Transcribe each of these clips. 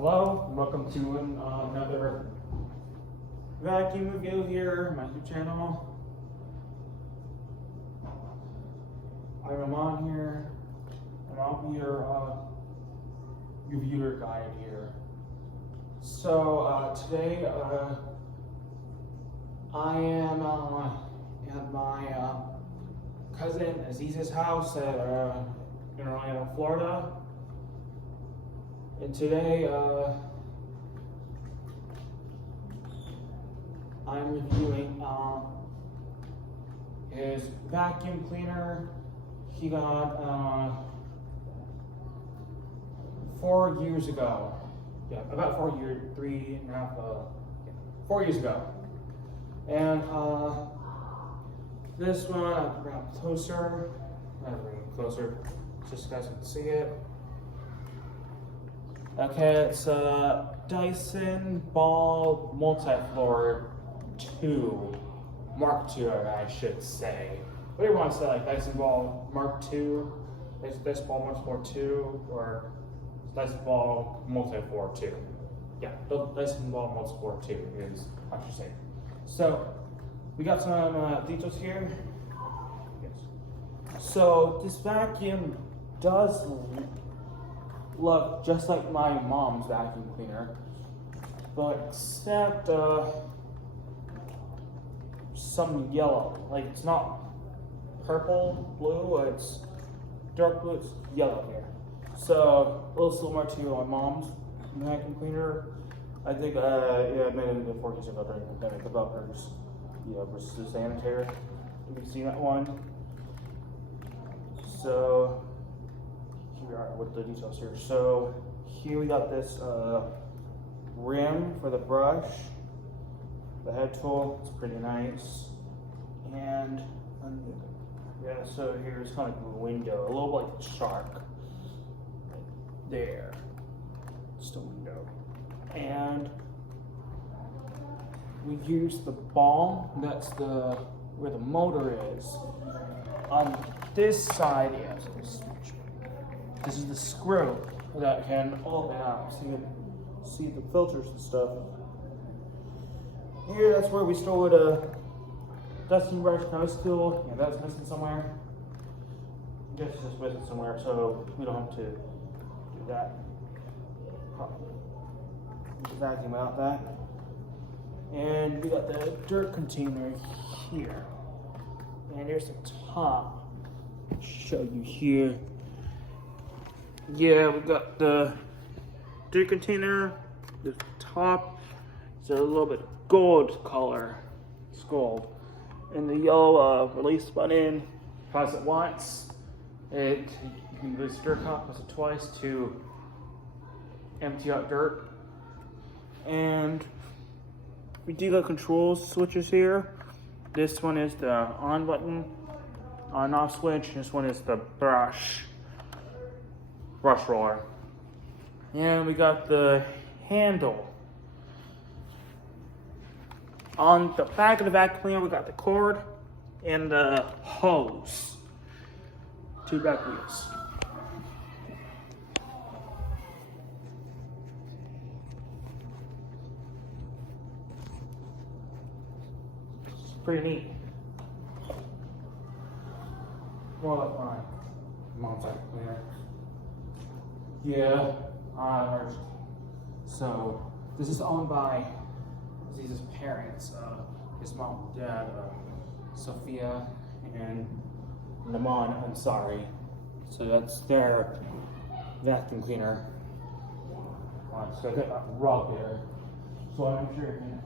Hello, and welcome to another vacuum review here on my YouTube channel. I'm Nauman here, and I'll be your reviewer guide here. So today I am at my cousin Aziz's house in Orlando, Florida. And today, I'm reviewing his vacuum cleaner. He got 4 years ago. Yeah, about 4 years, 3.5, 4 years ago. And this one, I'll bring it closer. I'll bring it closer just so you guys can see it. Okay, it's Dyson Ball Multifloor 2, Mark 2, I should say. Whatever you want to say, like Dyson Ball Mark 2, Dyson Ball Multifloor 2, or Dyson Ball Multifloor 2. Yeah, Dyson Ball Multifloor 2 is what I should say. So, we got some details here. Yes. So, this vacuum does look just like my mom's vacuum cleaner, but except some yellow. Like, it's not purple, blue, it's dark blue, it's yellow here. So a little similar to my mom's vacuum cleaner. I think yeah, I made it before years ago during the pandemic about hers. Yeah, versus the sanitary. You can see that one. So here we are with the details here. So here we got this rim for the brush, the head tool. It's pretty nice. And yeah, so here's kind of like a window, a little like a shark. Right there, just a window. And we use the ball. That's where the motor is. On this side, yeah, so this is the screw that can open up, so you can see the filters and stuff. Here, that's where we store the dusting brush nose tool. Yeah, that's missing somewhere. This is just missing somewhere, so we don't have to do that. Vacuum out that. And we got the dirt container here. And here's the top. I'll show you here. Yeah, we got the dirt container. The top is a little bit gold color. It's gold. And the yellow release button, press it once. You can release dirt top, press it twice to empty out dirt. And we do got control switches here. This one is the on button, on off switch. This one is the brush roller. And we got the handle. On the back of the vacuum cleaner, we got the cord and the hose. 2 back wheels. It's pretty neat. More like my mom's vacuum cleaner. Yeah, so this is owned by Aziz's parents, his mom and dad, Sophia and Nauman, Ansari. So that's their vacuum cleaner. So I got that rug there. So I'm sure you can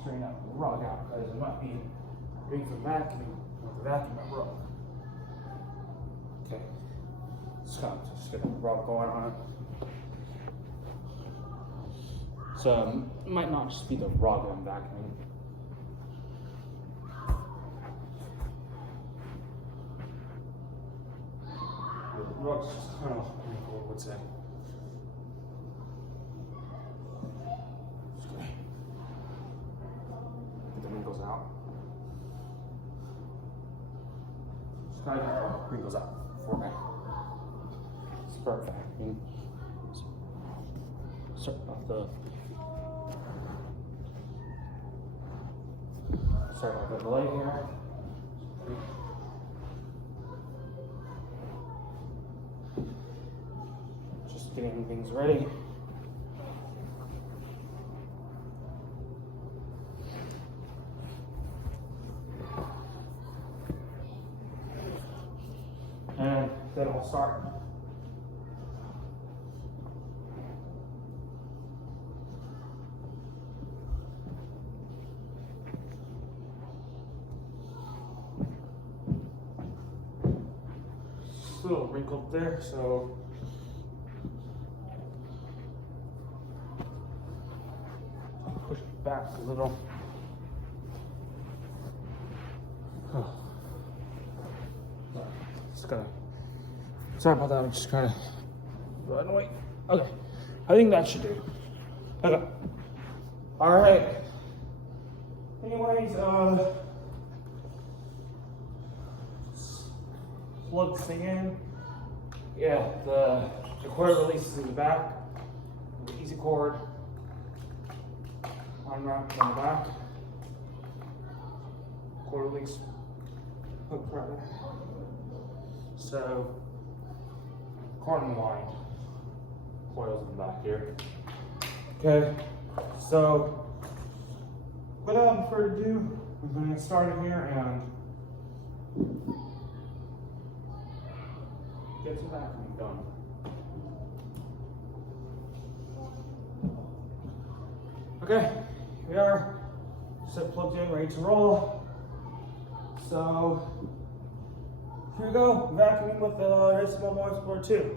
straighten out the rug out because it might be doing some vacuuming with the vacuum that rug. Okay. Just get the rug going on it. So it might not just be the rug I'm vacuuming. The rug's just kind of wrinkle, I would say. Get the wrinkles out. Just gotta get the wrinkles out for me. It's perfect. Sorry about the delay here. Just getting things ready. And then we'll start. Just a little wrinkled there, so push it back a little. Sorry about that, I'm just kind of running away. Okay, I think that should do. Okay. All right. Anyways, plug this thing in. Yeah, the cord releases in the back. The easy cord unwrapped on the back. Cord release hook right there. So, cord unwind. Coils in the back here. Okay, so without further ado, I'm going to get started here and get some vacuuming done. Okay, here we are. Set plugged in, ready to roll. So here we go, vacuuming with the Dyson Multifloor 2.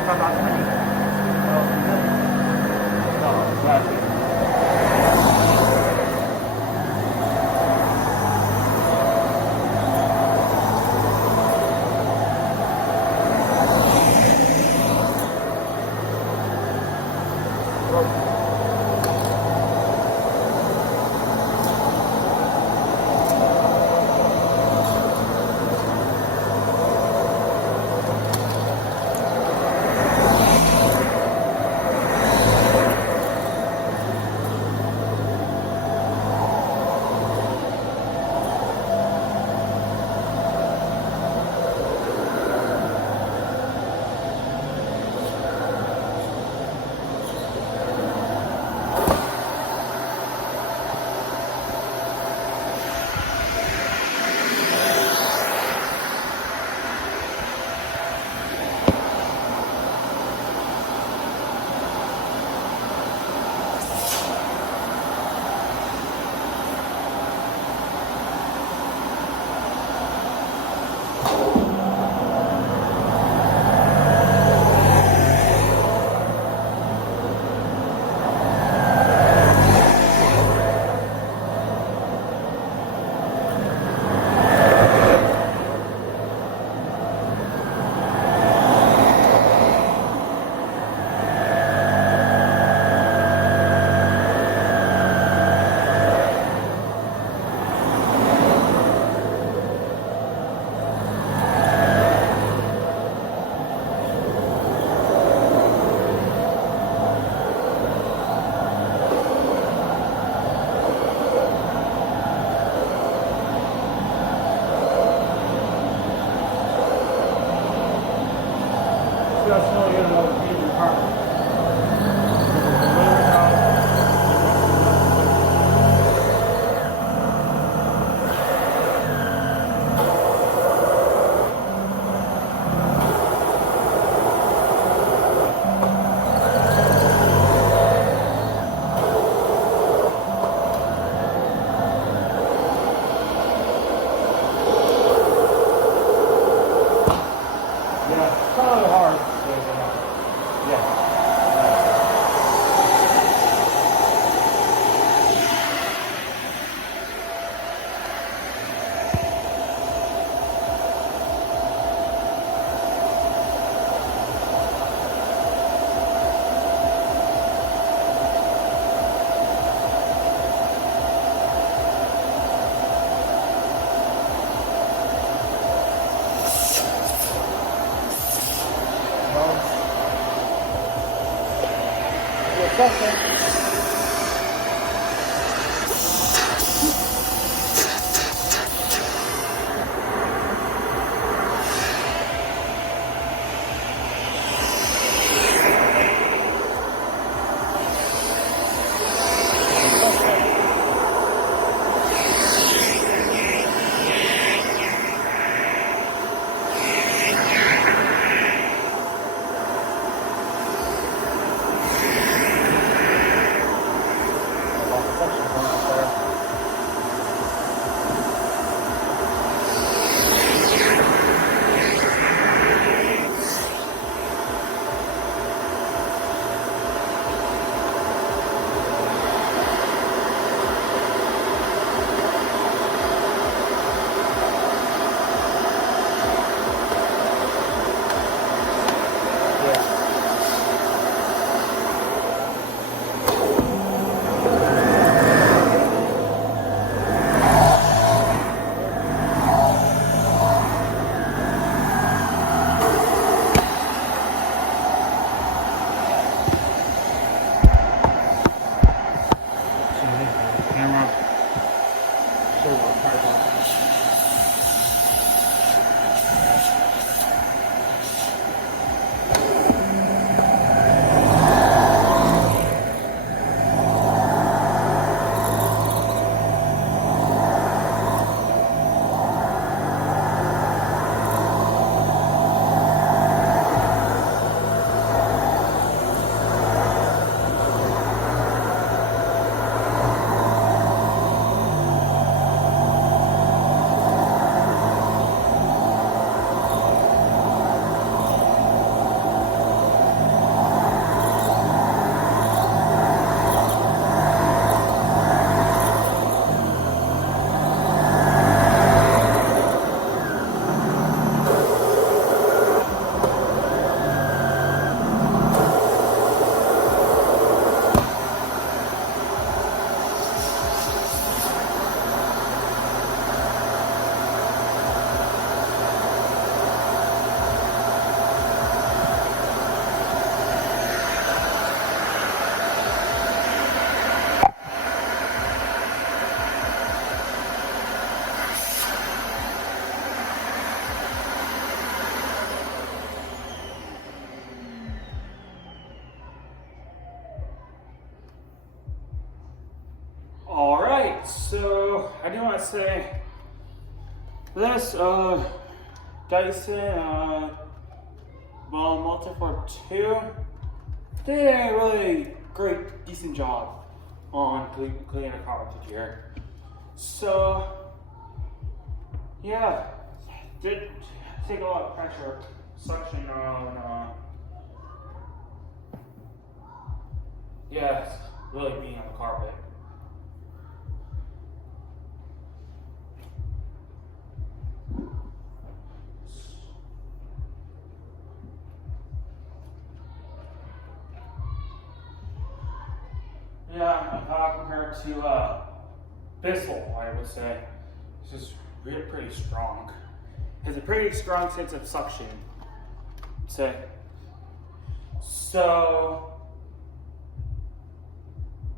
if I'm not clean. No, exactly. That's really good about being your car. Yeah, it's kind of hard. Yeah. Okay. Alright, so I do want to say this Dyson Multifloor 2 did a really great, decent job on cleaning the carpet here. So, yeah, did take a lot of pressure, suction on, yeah, it's really being on the carpet. Yeah, compared to Bissell, I would say, this is really pretty strong. Has a pretty strong sense of suction, I'd say. So,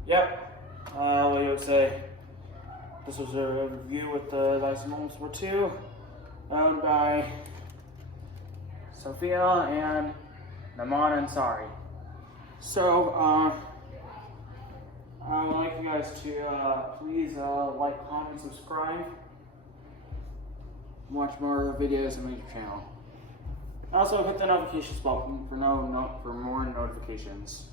yep, what you would say, this was a review with the Dyson Multifloor 2, owned by Sophia and Nauman and Ansari. So, I would like you guys to please like, comment, subscribe, and watch more videos on my YouTube channel. Also, hit the notifications button for more notifications.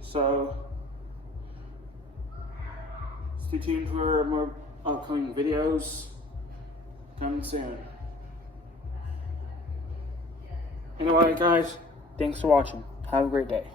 So, stay tuned for more upcoming videos coming soon. Anyway, guys, thanks for watching. Have a great day.